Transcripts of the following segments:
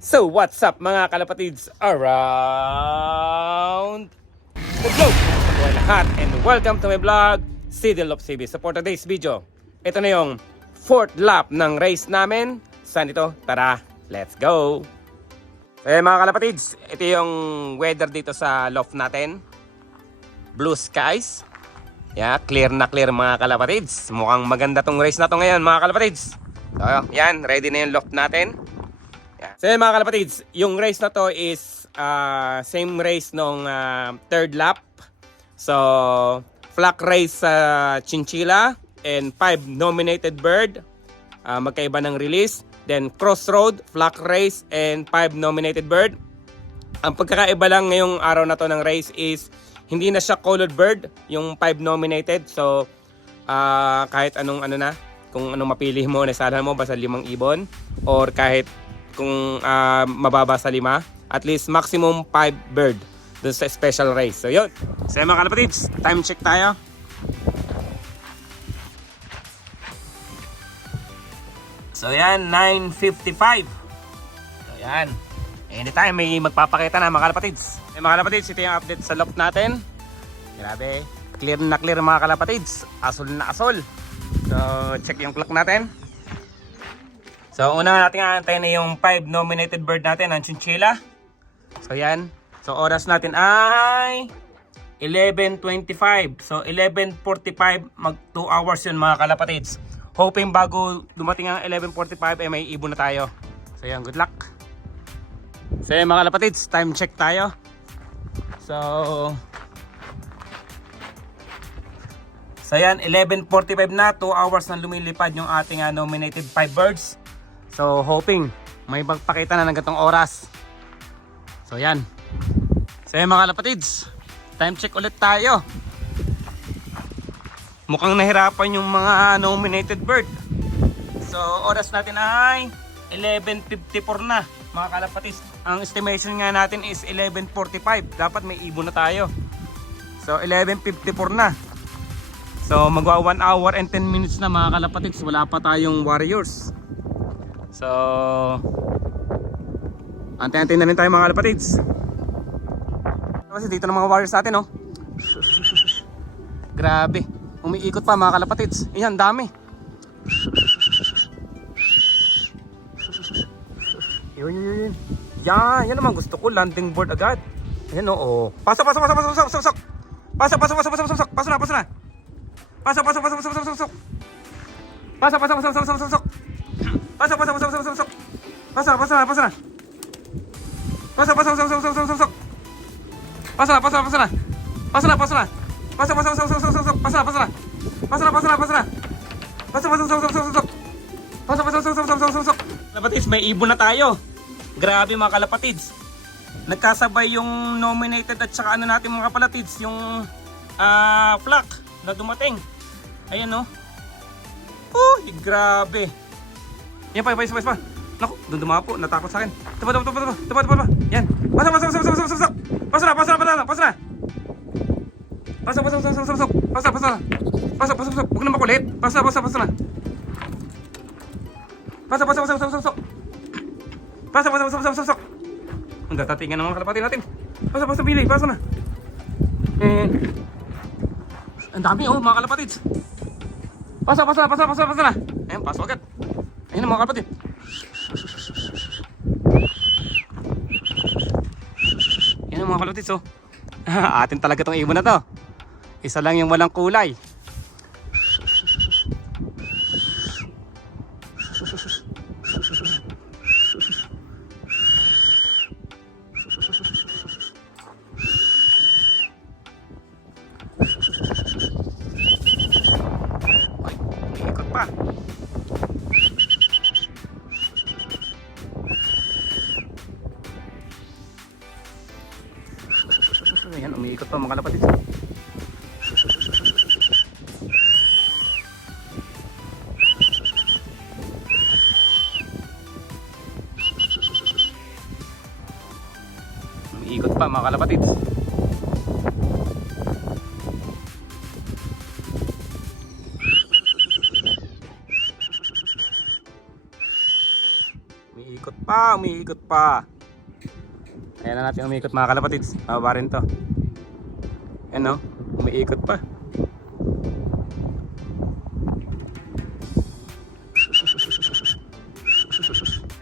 So what's up mga kalapatids around the globe? Buhay lahat and welcome to my vlog, City of CB. So for today's video, ito na yung fourth lap ng race namin. Saan ito? Tara, let's go! So mga kalapatids, ito yung weather dito sa loft natin. Blue skies. Yeah, clear na clear mga kalapatids. Mukhang maganda tong race na to ngayon mga kalapatids. So yan, ready na yung loft natin. So yun mga kalapatids, yung race na to is same race nung third lap. So flock race sa Chinchilla and 5 nominated bird, magkaiba ng release. Then crossroad, flock race and 5 nominated bird. Ang pagkakaiba lang ngayong araw na to ng race is hindi na siya colored bird, yung 5 nominated. So kahit anong ano na, kung anong mapili mo, nasahan mo basta 5 ibon or kahit kung mababa sa 5, at least maximum 5 bird dun sa special race. So yun. So mga kalapatids, time check tayo. So yan, 9:55. So yan. Anytime may magpapakita na mga kalapatids. Mga kalapatids, ito yung update sa loft natin. Grabe, clear na clear mga kalapatids. Asol na asol. So check yung clock natin. So una natin aantayin na yung 5 nominated bird natin, ang Chinchilla. So yan. So oras natin ay 11:25. So 11:45, mag 2 hours yun mga kalapatids. Hoping bago dumating ang 11:45 may ibon na tayo. So yan, good luck. So yan mga kalapatids, time check tayo. So yan, 11:45 na, 2 hours na lumilipad yung ating nominated 5 birds. So hoping may magpakita na ng ganitong oras. So yan. So yan mga kalapatids, time check ulit tayo. Mukhang nahirapan yung mga nominated bird. So oras natin ay 11:54 na mga kalapatids. Ang estimation nga natin is 11:45. Dapat may ibon na tayo. So 11:54 na. So magwa 1 hour and 10 minutes na mga kalapatids. Wala pa tayong warriors. So antay-antay na rin tayo mga kalapatids. Kasi dito na mga warriors natin, oh. Grabe, umiikot pa mga kalapatids. Ayan, dami. Yun. Yan naman gusto ko, landing board agad. Ayan, oh. Pasok. Pasok na. Kalapatids, may ibon na tayo. Grabe mga kalapatids. Nagkasabay yung nominated at saka ano natin mga kalapatids, yung flock na dumating. Ayan, no. Uy, grabe. Yan pa. Naku, doon dumapo, natakot sa akin. Tupa. Yan. Pasok. Huwag na makulit. Pasok. Pasok. Ang datatingan ng mga kalapati natin. Pasok, Billy. Pasok na. Ang dami, oh, mga kalapatids. Pasok na. Ayan, pasok agad. Ayan mga kalapatid. Yan mga kalapatids, oh. Atin talaga tong ibon na to. Isa lang yung walang kulay. Ay, umiikot pa. Ayan, umiikot pa mga kalapatids. Umiikot pa mga kalapatids. Umiikot pa. pa, umiikot pa. Ayan na natin umiikot mga kalapatids. Baba rin to. Ayan no, umiikot pa.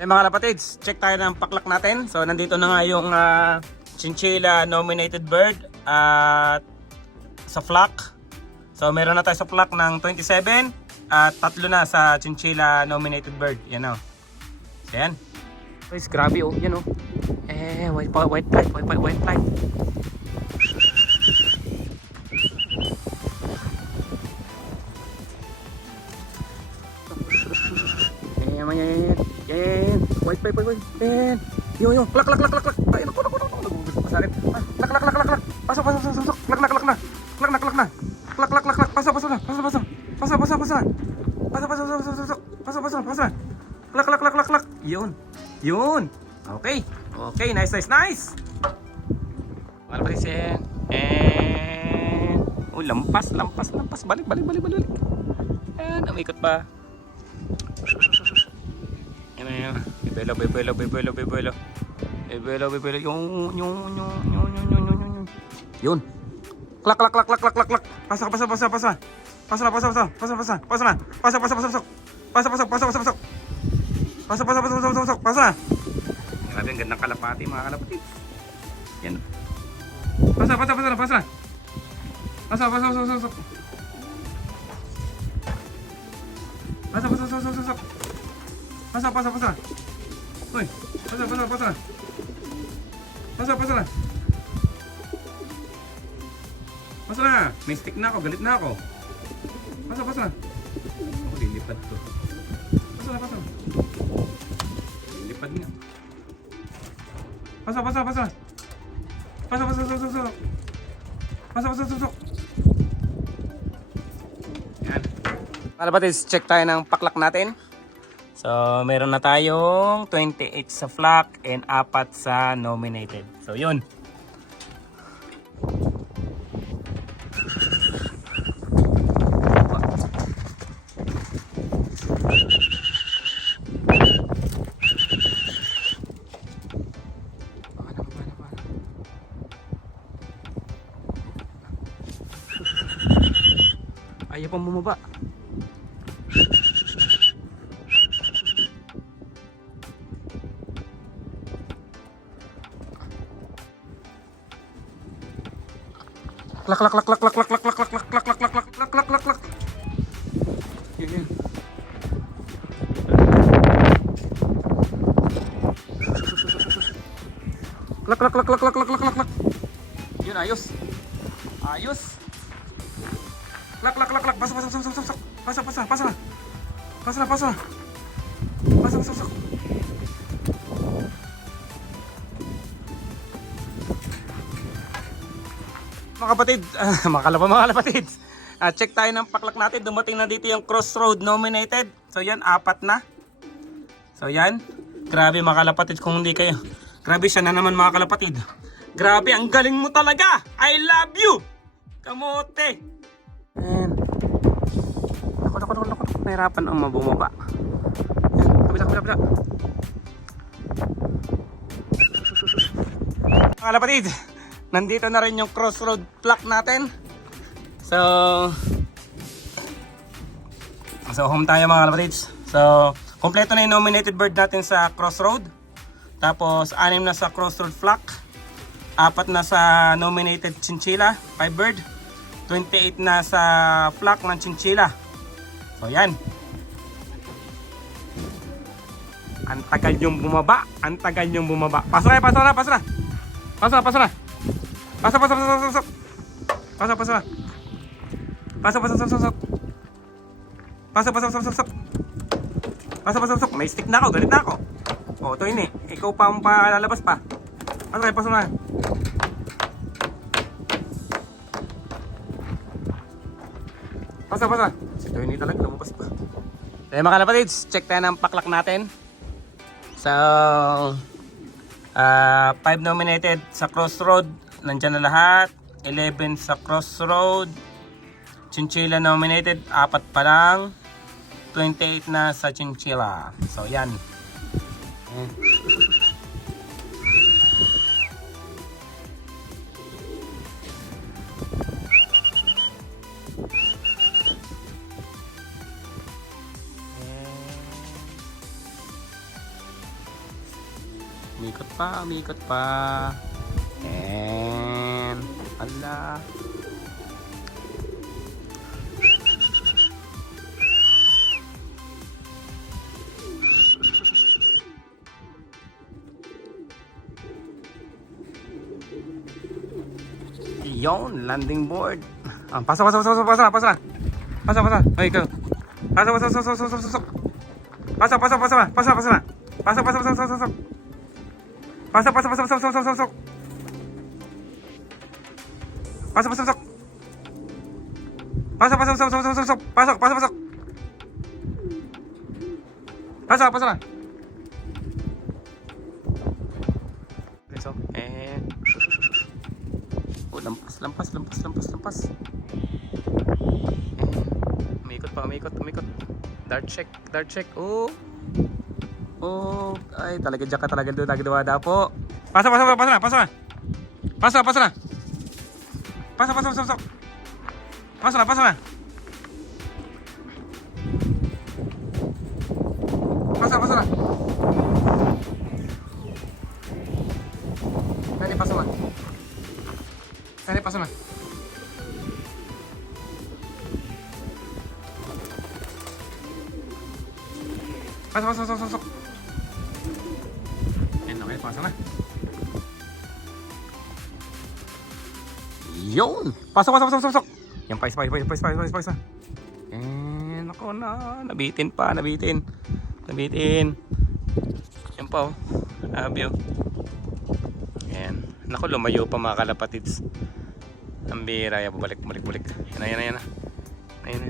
Eh mga kalapatids, check tayo ng paklak natin. So nandito na nga yung chinchilla nominated bird at sa flock. So meron na tayo sa flock ng 27 at 3 na sa chinchilla nominated bird. Yan o. So yan. Guys, grabe oh. Yan oh. White flight. White flight. Yan. White. Yan. Yo. Klak. Ay, naku. Nagugusto pa sa akin. Klak. Pasok. Klak na. Klak. Pasok. Klak. Yun. Okay. Nice. Malapit yan. And lampas. Balik. Yan, umikot pa. Yan. Bibelo. Yun. Klak. Pasok. Grabe, ang gandang kalapati mga kalapati. Yan. Pasok. Uy, pasok. Pasok na. May stick na ako, galit na ako. Pasok. Ako lilipad to. Pasok. Lilipad nga. Pasok. Pasok. Yan. Kalapatids, check tayo ng paklak natin. So, meron na tayong 28 sa flock and 4 sa nominated. So, yun. Ayaw pang bumaba. Klak. Yun. Klak. Yun, ayos. Klak. Pasok. Mga kapatid, mga kapatid. Check tayo ng paklak natin. Dumating na dito yung crossroad nominated. So yan, 4 na. So yan. Grabe mga kalapatid kung hindi kayo. Grabe siya na naman mga kalapatid. Grabe, ang galing mo talaga. I love you. Kamote. Ayan. Naku. Nahirapan ang mabumaba. Kabila. Mga kalapatid, nandito na rin yung crossroad flock natin. So home tayo mga kalapatids. So kompleto na yung nominated bird natin sa crossroad. Tapos 6 na sa crossroad flock, 4 na sa nominated chinchilla 5 bird, 28 na sa flock ng chinchilla. So yan. Ang tagal yung bumaba. Pasok na. Pasok. May stick na ako, galit na ako. O, ito yun eh. Ikaw pa ang palalabas pa. Pasok na. Pasok. Si Tony talaga lumabas pa. So mga kalapatids, check tayo ng paklak natin. So 5 nominated sa crossroad, nandyan na lahat. 11 sa crossroad. Chinchilla nominated, 4 pa lang. 28 na sa chinchilla. So yan. Umikot pa, umikot pa. And ala. Yon, landing board. Pasok. Ay, ikaw. Pasok. Pasok. So, lampas. Umikot. Dart check. Oh, ay talaga diyan ka talaga doon nagduwada po. Pasok na. Pasok na. Sani, pasok na. Pasok. Okay, pasok na. Yun! Pasok. Yan, pa. Ako na. Nabitin. Yan pa, oh. Love you. Yan. Naku, lumayo pa mga kalapatids. Ang bira. Yan, balik. Yan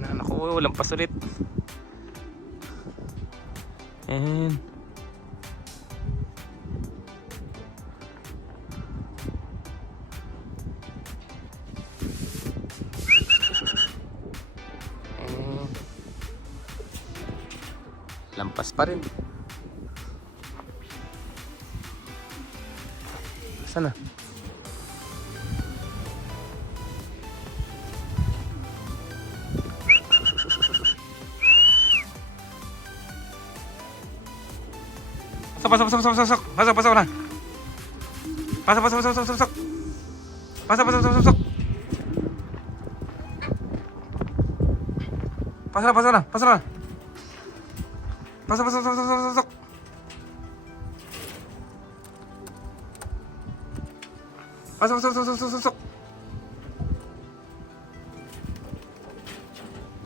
na. Naku, lampas ulit. And lampas pa rin. Sana.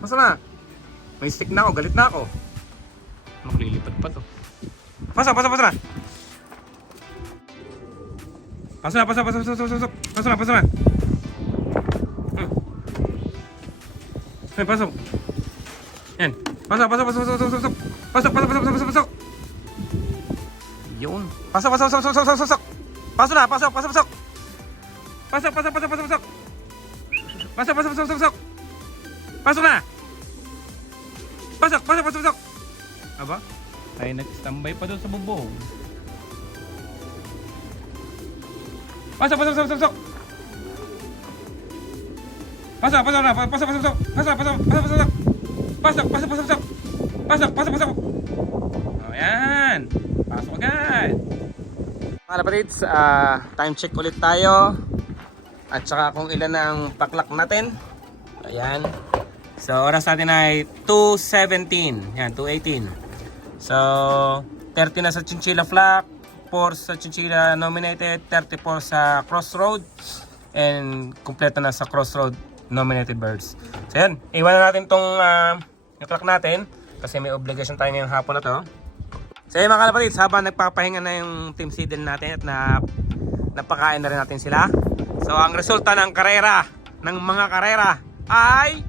Pasok na. May stick na ako, galit na ako. Makulilipad pa to. Pasok na. Hey, pasok. Yan. Pasok. Yun. Pasok. Pasok na. Aba? Ay, nag-standby pa doon sa bubong. Pasok. Oh, yan. Pasok agad. Mga kapatids, time check ulit tayo. At saka kung ilan ang paklak natin. Ayan. So, oras natin ay 2:17. Yan, 2:18. So, 30 na sa Chinchilla Flock, 4 sa Chinchilla nominated, 34 sa Crossroad, and kompleto na sa Crossroad nominated birds. So yan, iwan na natin itong clock natin kasi may obligation tayo ngayong hapon na to. So yan mga kalapatids, habang nagpapahinga na yung team seedle natin at napakain na rin natin sila. So ang resulta ng karera, ng mga karera ay